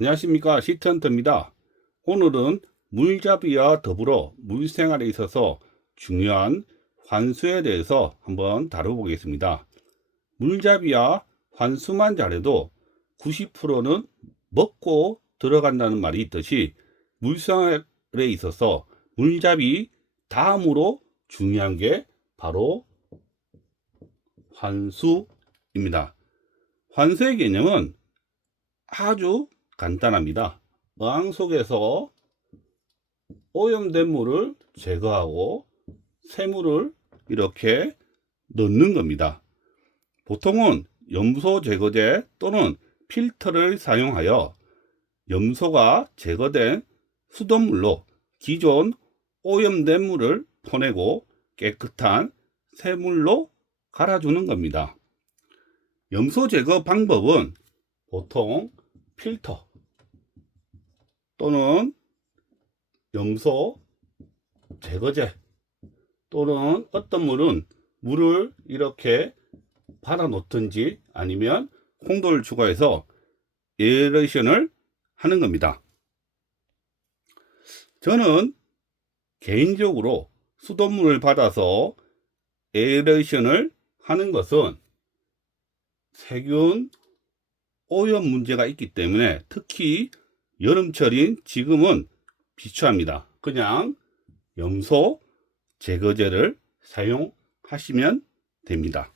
안녕하십니까, 시트헌터입니다. 오늘은 물잡이와 더불어 물생활에 있어서 중요한 환수에 대해서 한번 다뤄보겠습니다. 물잡이와 환수만 잘해도 90%는 먹고 들어간다는 말이 있듯이 물생활에 있어서 물잡이 다음으로 중요한 게 바로 환수입니다. 환수의 개념은 아주 간단합니다. 어항 속에서 오염된 물을 제거하고 새물을 이렇게 넣는 겁니다. 보통은 염소 제거제 또는 필터를 사용하여 염소가 제거된 수돗물로 기존 오염된 물을 퍼내고 깨끗한 새물로 갈아주는 겁니다. 염소 제거 방법은 보통 필터 또는 염소 제거제 또는 어떤 물을 이렇게 받아 놓든지 아니면 홍도를 추가해서 에어레이션을 하는 겁니다. 저는 개인적으로 수돗물을 받아서 에어레이션을 하는 것은 세균 오염 문제가 있기 때문에 특히 여름철인 지금은 비추합니다. 그냥 염소 제거제를 사용하시면 됩니다.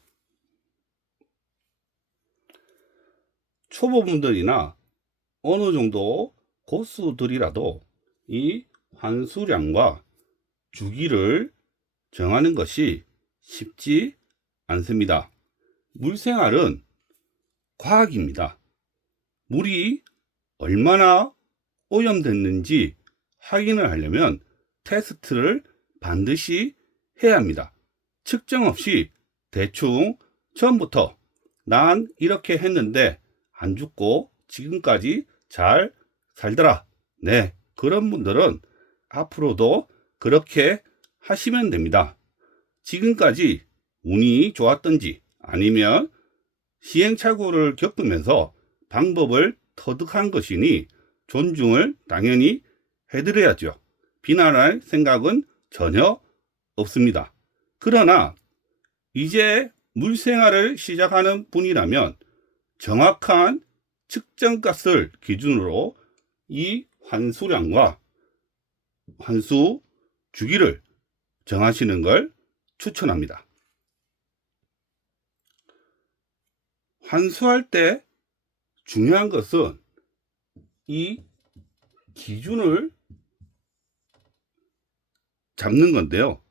초보분들이나 어느 정도 고수들이라도 이 환수량과 주기를 정하는 것이 쉽지 않습니다. 물생활은 과학입니다. 물이 얼마나 오염됐는지 확인을 하려면 테스트를 반드시 해야 합니다. 측정 없이 대충 처음부터 난 이렇게 했는데 안 죽고 지금까지 잘 살더라. 네, 그런 분들은 앞으로도 그렇게 하시면 됩니다. 지금까지 운이 좋았던지 아니면 시행착오를 겪으면서 방법을 터득한 것이니 존중을 당연히 해드려야죠. 비난할 생각은 전혀 없습니다. 그러나 이제 물생활을 시작하는 분이라면 정확한 측정값을 기준으로 이 환수량과 환수 주기를 정하시는 걸 추천합니다. 환수할 때 중요한 것은 이 기준을 잡는 건데요.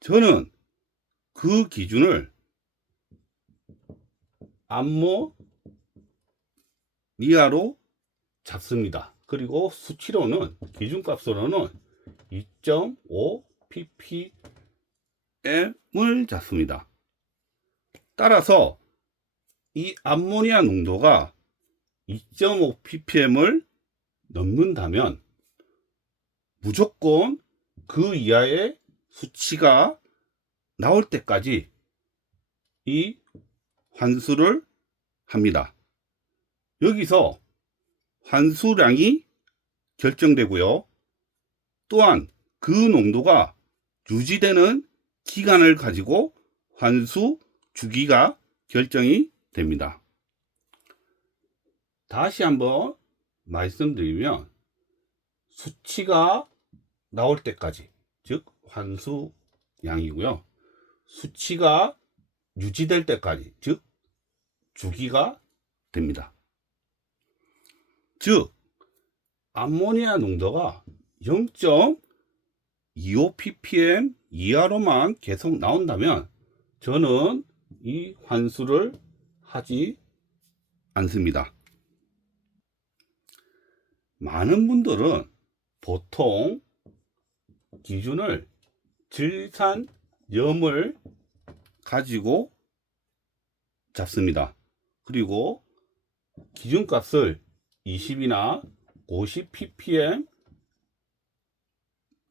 저는 그 기준을 암모니아로 잡습니다. 그리고 수치로는 기준값으로는 2.5 ppm을 잡습니다. 따라서 이 암모니아 농도가 2.5 ppm을 넘는다면 무조건 그 이하의 수치가 나올 때까지 이 환수를 합니다. 여기서 환수량이 결정되고요. 또한 그 농도가 유지되는 기간을 가지고 환수 주기가 결정이 됩니다. 다시 한번 말씀드리면 수치가 나올 때까지, 즉 환수량이고요. 수치가 유지될 때까지, 즉 주기가 됩니다. 즉 암모니아 농도가 0.25 ppm 이하로만 계속 나온다면 저는 이 환수를 하지 않습니다. 많은 분들은 보통 기준을 질산염을 가지고 잡습니다. 그리고 기준값을 20이나 50 ppm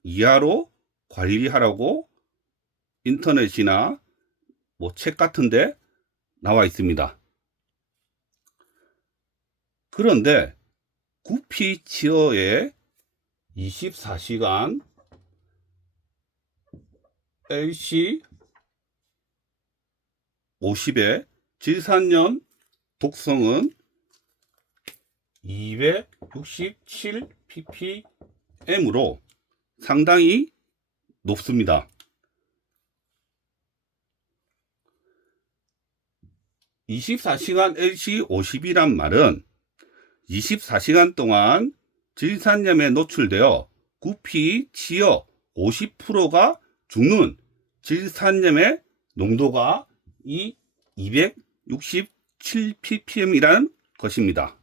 이하로 관리하라고 인터넷이나 책 같은데 나와 있습니다. 그런데 구피치어의 24시간 LC 50의 질산염 독성은 267 ppm으로 상당히 높습니다. 24시간 LC50이란 말은 24시간 동안 질산염에 노출되어 구피 치어 50%가 죽는 질산염의 농도가 이 267 ppm이라는 것입니다.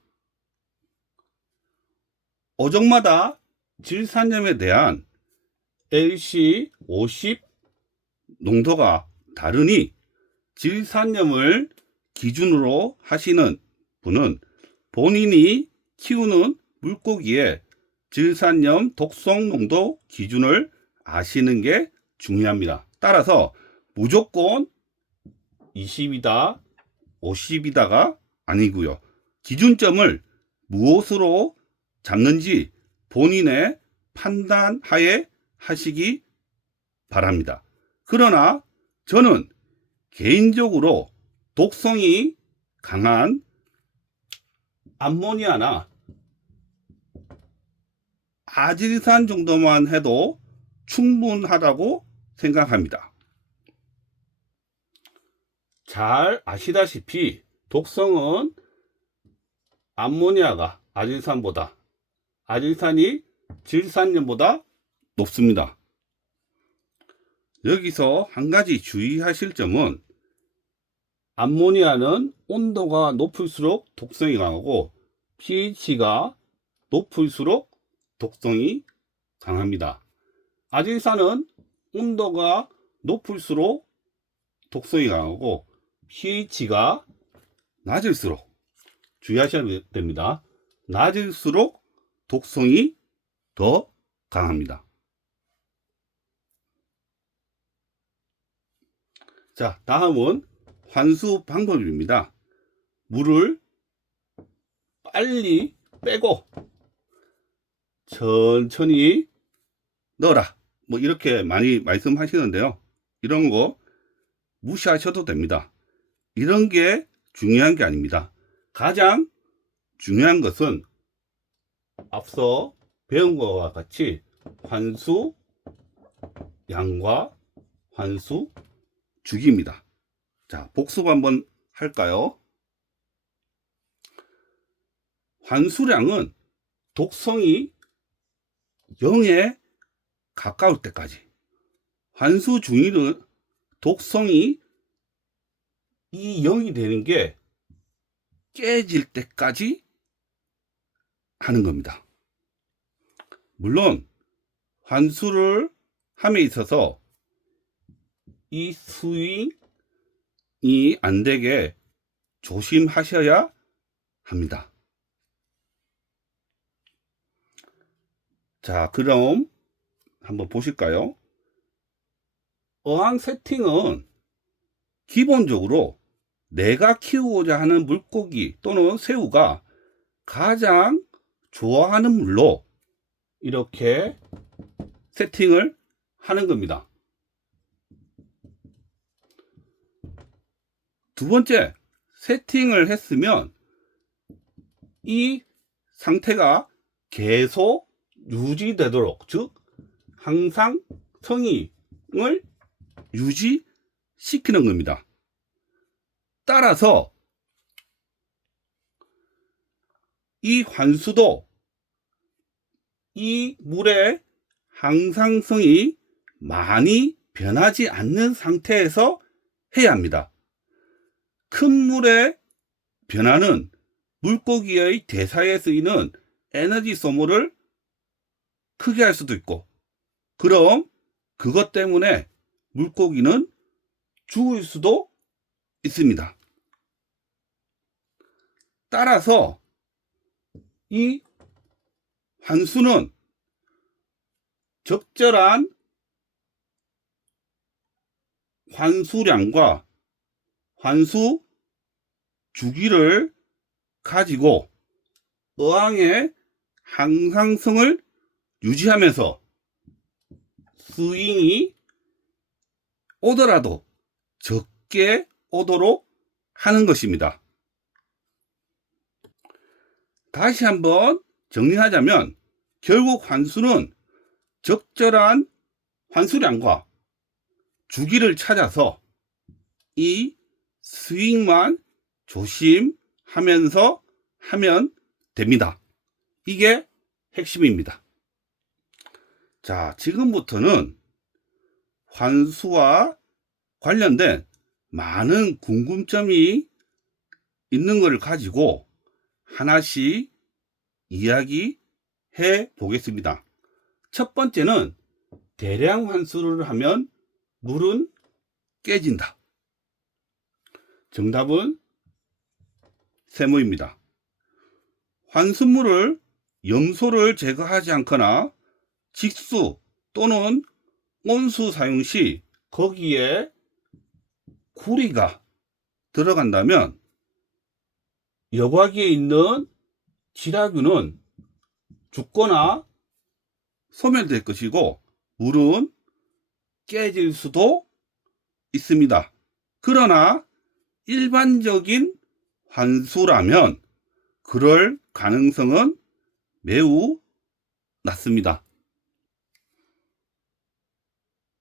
어종마다 질산염에 대한 LC50 농도가 다르니 질산염을 기준으로 하시는 분은 본인이 키우는 물고기의 질산염 독성 농도 기준을 아시는 게 중요합니다. 따라서 무조건 20이다, 50이다가 아니고요. 기준점을 무엇으로 잡는지 본인의 판단하에 하시기 바랍니다. 그러나 저는 개인적으로 독성이 강한 암모니아나 아질산 정도만 해도 충분하다고 생각합니다. 잘 아시다시피 독성은 암모니아가 아질산이 질산염보다 높습니다. 여기서 한 가지 주의하실 점은 암모니아는 온도가 높을수록 독성이 강하고 pH가 높을수록 독성이 강합니다. 아질산은 온도가 높을수록 독성이 강하고 pH가 낮을수록 주의하셔야 됩니다. 낮을수록 독성이 더 강합니다. 자, 다음은 환수 방법입니다. 물을 빨리 빼고 천천히 넣어라. 뭐 이렇게 많이 말씀하시는데요. 이런 거 무시하셔도 됩니다. 이런 게 중요한 게 아닙니다. 가장 중요한 것은 앞서 배운 것과 같이 환수 양과 환수 주기입니다. 자, 복습 한번 할까요? 환수량은 독성이 0에 가까울 때까지, 환수 중위는 독성이 이 0이 되는 게 깨질 때까지 하는 겁니다. 물론 환수를 함에 있어서 이 스윙이 안 되게 조심하셔야 합니다. 자, 그럼 한번 보실까요? 어항 세팅은 기본적으로 내가 키우고자 하는 물고기 또는 새우가 가장 좋아하는 물로 이렇게 세팅을 하는 겁니다. 두 번째, 세팅을 했으면 이 상태가 계속 유지되도록, 즉 항상 성잉을 유지시키는 겁니다. 따라서 이 환수도 이 물의 항상성이 많이 변하지 않는 상태에서 해야 합니다. 큰 물의 변화는 물고기의 대사에 쓰이는 에너지 소모를 크게 할 수도 있고, 그럼 그것 때문에 물고기는 죽을 수도 있습니다. 따라서 이 환수는 적절한 환수량과 환수 주기를 가지고 어항의 항상성을 유지하면서 스윙이 오더라도 적게 오도록 하는 것입니다. 다시 한번 정리하자면 결국 환수는 적절한 환수량과 주기를 찾아서 이 스윙만 조심하면서 하면 됩니다. 이게 핵심입니다. 자, 지금부터는 환수와 관련된 많은 궁금점이 있는 것을 가지고 하나씩 이야기해 보겠습니다. 첫 번째는 대량 환수를 하면 물은 깨진다. 정답은 세모입니다. 환수물을 염소를 제거하지 않거나 직수 또는 온수 사용 시 거기에 구리가 들어간다면 여과기에 있는 지라균은 죽거나 소멸될 것이고 물은 깨질 수도 있습니다. 그러나 일반적인 환수라면 그럴 가능성은 매우 낮습니다.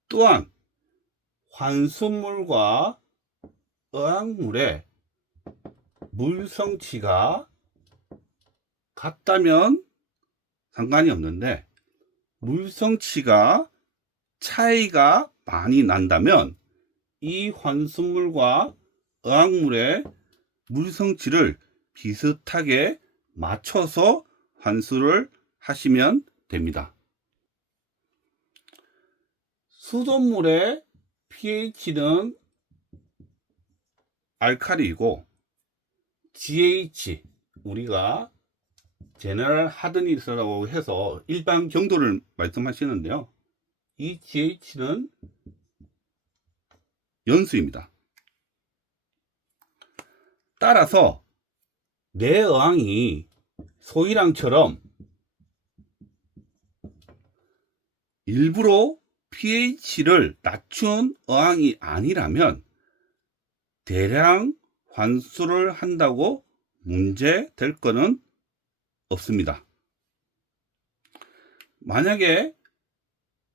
또한 환수물과 어항물의 물성치가 같다면 상관이 없는데 물성치가 차이가 많이 난다면 이 환수물과 어항물의 물성치를 비슷하게 맞춰서 환수를 하시면 됩니다. 수돗물의 pH는 알칼리이고 GH, 우리가 제너럴 하드니스라고 해서 일반 경도를 말씀하시는데요. 이 GH는 연수입니다. 따라서 내 어항이 소이랑처럼 일부러 pH를 낮춘 어항이 아니라면 대량 환수를 한다고 문제 될 거는 없습니다. 만약에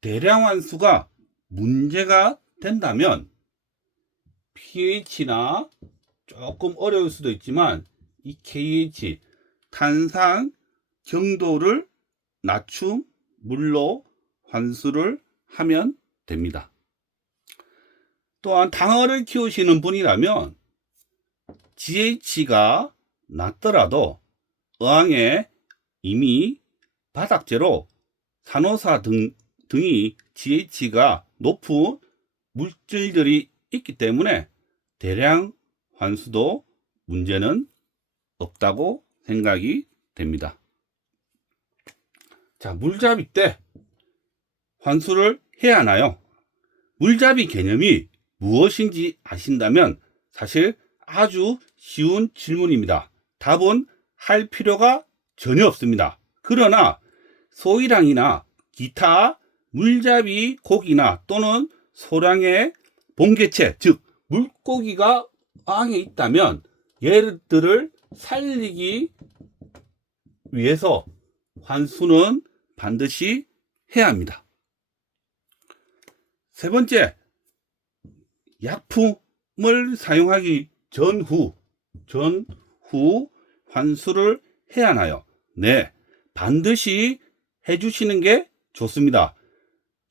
대량 환수가 문제가 된다면 pH나 조금 어려울 수도 있지만 이 KH 탄산 경도를 낮춘 물로 환수를 하면 됩니다. 또한 당어를 키우시는 분이라면 GH가 낮더라도 어항에 이미 바닥재로 산호사 등이 GH가 높은 물질들이 있기 때문에 대량 환수도 문제는 없다고 생각이 됩니다. 자, 물잡이 때 환수를 해야 하나요? 물잡이 개념이 무엇인지 아신다면 사실 아주 쉬운 질문입니다. 답은 할 필요가 전혀 없습니다. 그러나 소이랑이나 기타 물잡이 고기나 또는 소량의 봉개체, 즉 물고기가 어항에 있다면 얘들을 살리기 위해서 환수는 반드시 해야 합니다. 세 번째, 약품을 사용하기 전후 환수를 해야 하나요? 네, 반드시 해주시는 게 좋습니다.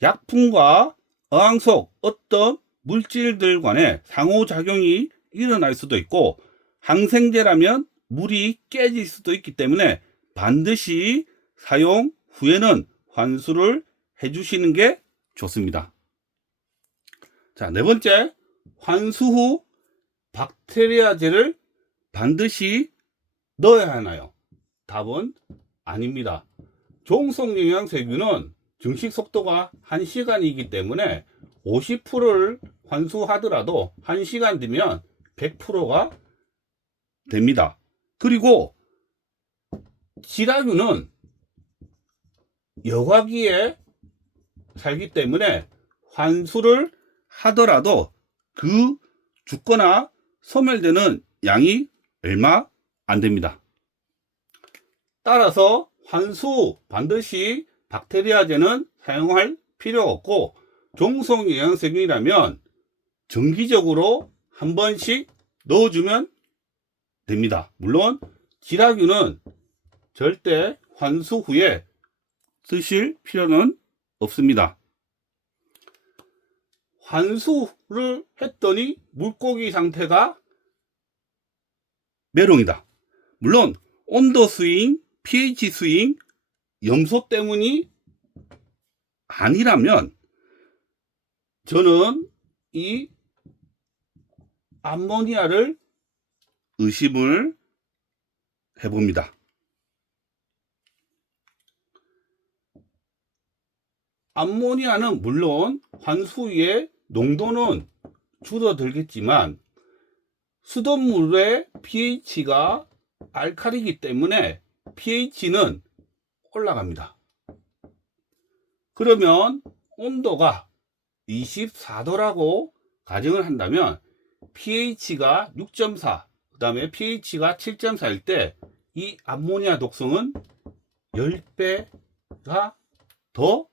약품과 어항 속 어떤 물질들 간의 상호작용이 일어날 수도 있고 항생제라면 물이 깨질 수도 있기 때문에 반드시 사용 후에는 환수를 해주시는 게 좋습니다. 자, 네 번째, 환수 후 박테리아제를 반드시 넣어야 하나요? 답은 아닙니다. 종속 영양세균은 증식 속도가 1시간이기 때문에 50%를 환수하더라도 1시간 뒤면 100%가 됩니다. 그리고 지라균은 여과기에 살기 때문에 환수를 하더라도 그 죽거나 소멸되는 양이 얼마 안 됩니다. 따라서 환수 후 반드시 박테리아제는 사용할 필요 없고, 종속 영양세균이라면 정기적으로 한 번씩 넣어주면 됩니다. 물론 지라균은 절대 환수 후에 쓰실 필요는 없습니다. 환수를 했더니 물고기 상태가 메롱이다. 물론 온도 스윙, pH 스윙, 염소 때문이 아니라면 저는 이 암모니아를 의심을 해봅니다. 암모니아는 물론 환수 후에 농도는 줄어들겠지만 수돗물의 pH가 알칼리이기 때문에 pH는 올라갑니다. 그러면 온도가 24도라고 가정을 한다면 pH가 6.4, 그 다음에 pH가 7.4일 때 이 암모니아 독성은 10배가 더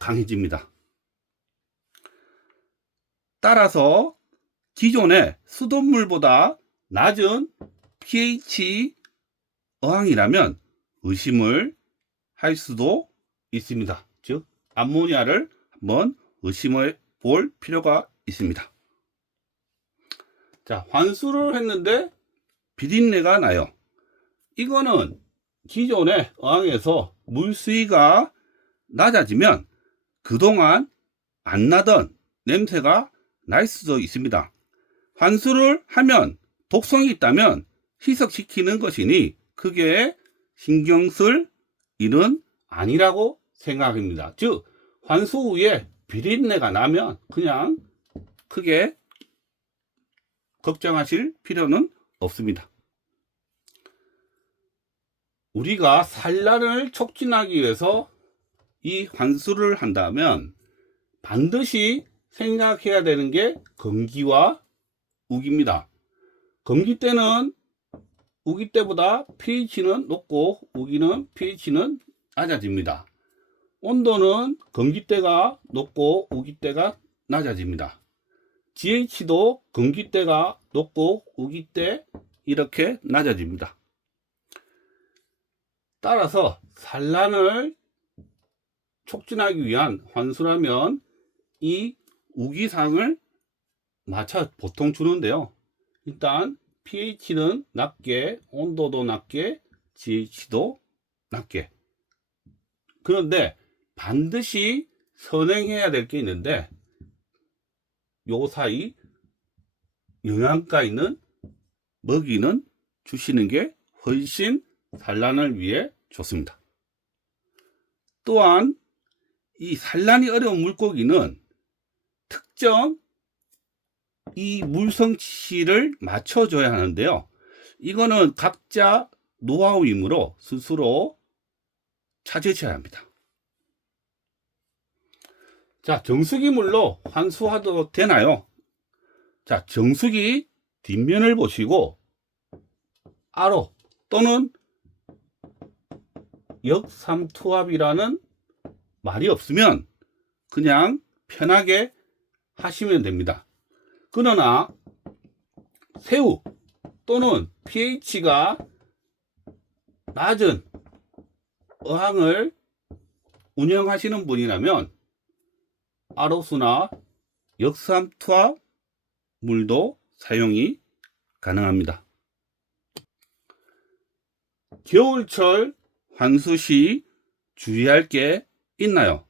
강해집니다. 따라서 기존의 수돗물보다 낮은 pH 어항이라면 의심을 할 수도 있습니다. 즉 암모니아를 한번 의심해 볼 필요가 있습니다. 자, 환수를 했는데 비린내가 나요. 이거는 기존의 어항에서 물수위가 낮아지면 그동안 안 나던 냄새가 날 수도 있습니다. 환수를 하면 독성이 있다면 희석시키는 것이니 크게 신경 쓸 일은 아니라고 생각합니다. 즉 환수 후에 비린내가 나면 그냥 크게 걱정하실 필요는 없습니다. 우리가 산란을 촉진하기 위해서 이 환수를 한다면 반드시 생각해야 되는 게 건기와 우기입니다. 건기 때는 우기 때보다 pH는 높고 우기는 pH는 낮아집니다. 온도는 건기 때가 높고 우기 때가 낮아집니다. GH도 건기 때가 높고 우기 때 이렇게 낮아집니다. 따라서 산란을 촉진하기 위한 환수라면 이 우기상을 맞춰 보통 주는데요. 일단 pH는 낮게, 온도도 낮게, GH도 낮게. 그런데 반드시 선행해야 될 게 있는데 요 사이 영양가 있는 먹이는 주시는 게 훨씬 산란을 위해 좋습니다. 또한 이 산란이 어려운 물고기는 특정 이 물성치를 맞춰줘야 하는데요. 이거는 각자 노하우이므로 스스로 찾으셔야 합니다. 자, 정수기 물로 환수하도 되나요? 자, 정수기 뒷면을 보시고 RO 또는 역삼투압이라는 말이 없으면 그냥 편하게 하시면 됩니다. 그러나 새우 또는 pH가 낮은 어항을 운영하시는 분이라면 RO수나 역삼투압 물도 사용이 가능합니다. 겨울철 환수 시 주의할 게 있나요?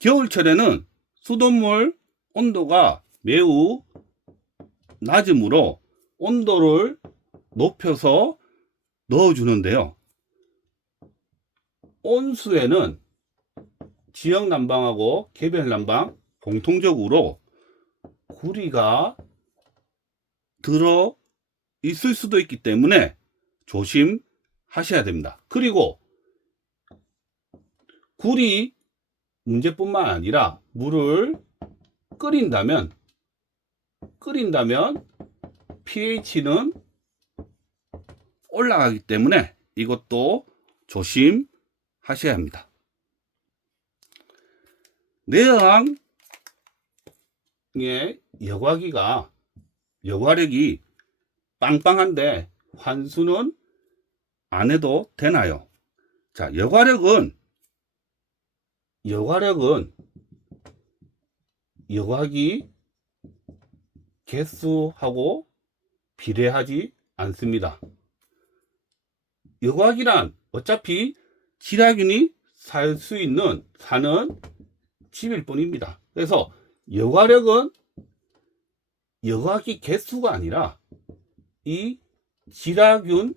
겨울철에는 수돗물 온도가 매우 낮으므로 온도를 높여서 넣어주는데요. 온수에는 지역난방하고 개별난방 공통적으로 구리가 들어 있을 수도 있기 때문에 조심하셔야 하셔야 됩니다. 그리고 굴이 문제뿐만 아니라 물을 끓인다면 pH는 올라가기 때문에 이것도 조심하셔야 합니다. 내어항의 여과력이 빵빵한데 환수는 안 해도 되나요? 자, 여과력은 여과기 개수하고 비례하지 않습니다. 여과기란 어차피 지라균이 사는 집일 뿐입니다. 그래서 여과력은 여과기 개수가 아니라 이 지라균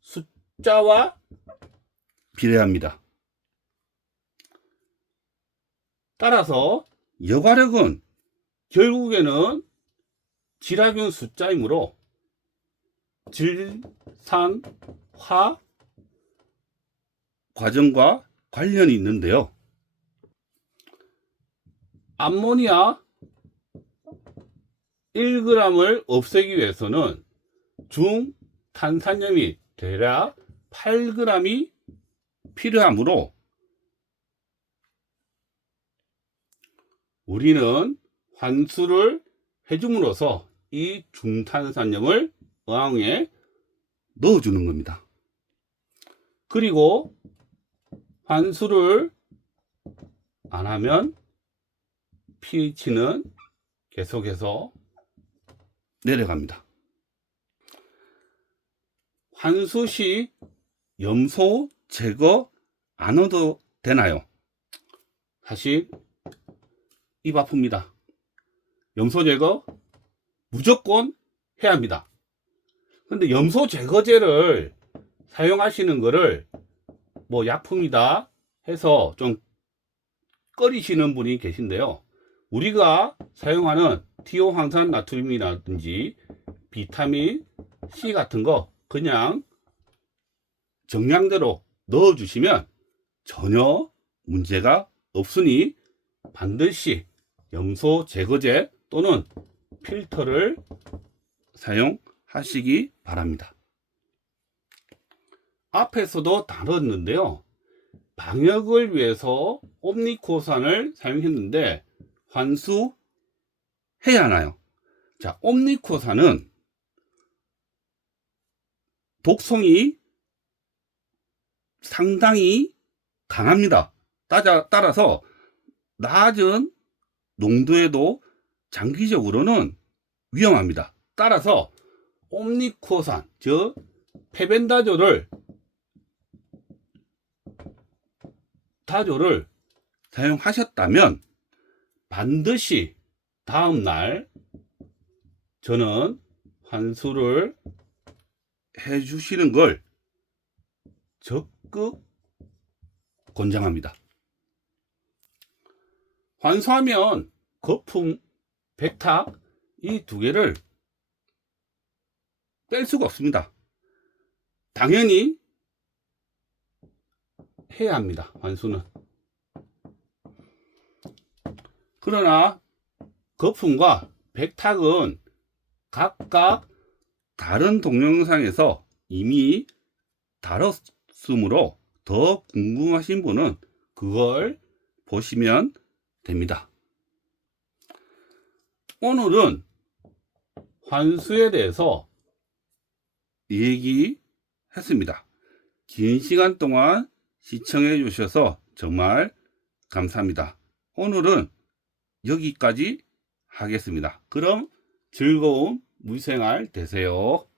숫자와 비례합니다. 따라서 여과력은 결국에는 지라균 숫자이므로 질산화 과정과 관련이 있는데요. 암모니아 1g을 없애기 위해서는 중탄산염이 대략 8g이 필요하므로 우리는 환수를 해줌으로써 이 중탄산염을 어항에 넣어주는 겁니다. 그리고 환수를 안 하면 pH는 계속해서 내려갑니다. 환수 시 염소 제거 안 해도 되나요? 사실 입 아픕니다. 염소 제거 무조건 해야 합니다. 근데 염소 제거제를 사용하시는 거를 뭐 약품이다 해서 좀 꺼리시는 분이 계신데요. 우리가 사용하는 티오황산 나트륨이라든지 비타민 C 같은 거 그냥 정량대로 넣어주시면 전혀 문제가 없으니 반드시 염소 제거제 또는 필터를 사용하시기 바랍니다. 앞에서도 다뤘는데요. 방역을 위해서 옴니코산을 사용했는데 환수해야 하나요? 자, 옴니코산은 독성이 상당히 강합니다. 따라서 낮은 농도에도 장기적으로는 위험합니다. 따라서 옴니코산, 즉 페벤다졸을 사용하셨다면 반드시 다음날 저는 환수를 해주시는 걸 적극 권장합니다. 환수하면 거품, 백탁 이 두 개를 뺄 수가 없습니다. 당연히 해야 합니다. 환수는. 그러나 거품과 백탁은 각각 다른 동영상에서 이미 다뤘으므로 더 궁금하신 분은 그걸 보시면 됩니다. 오늘은 환수에 대해서 얘기했습니다. 긴 시간 동안 시청해 주셔서 정말 감사합니다. 오늘은 여기까지 하겠습니다. 그럼 즐거운 물생활 되세요.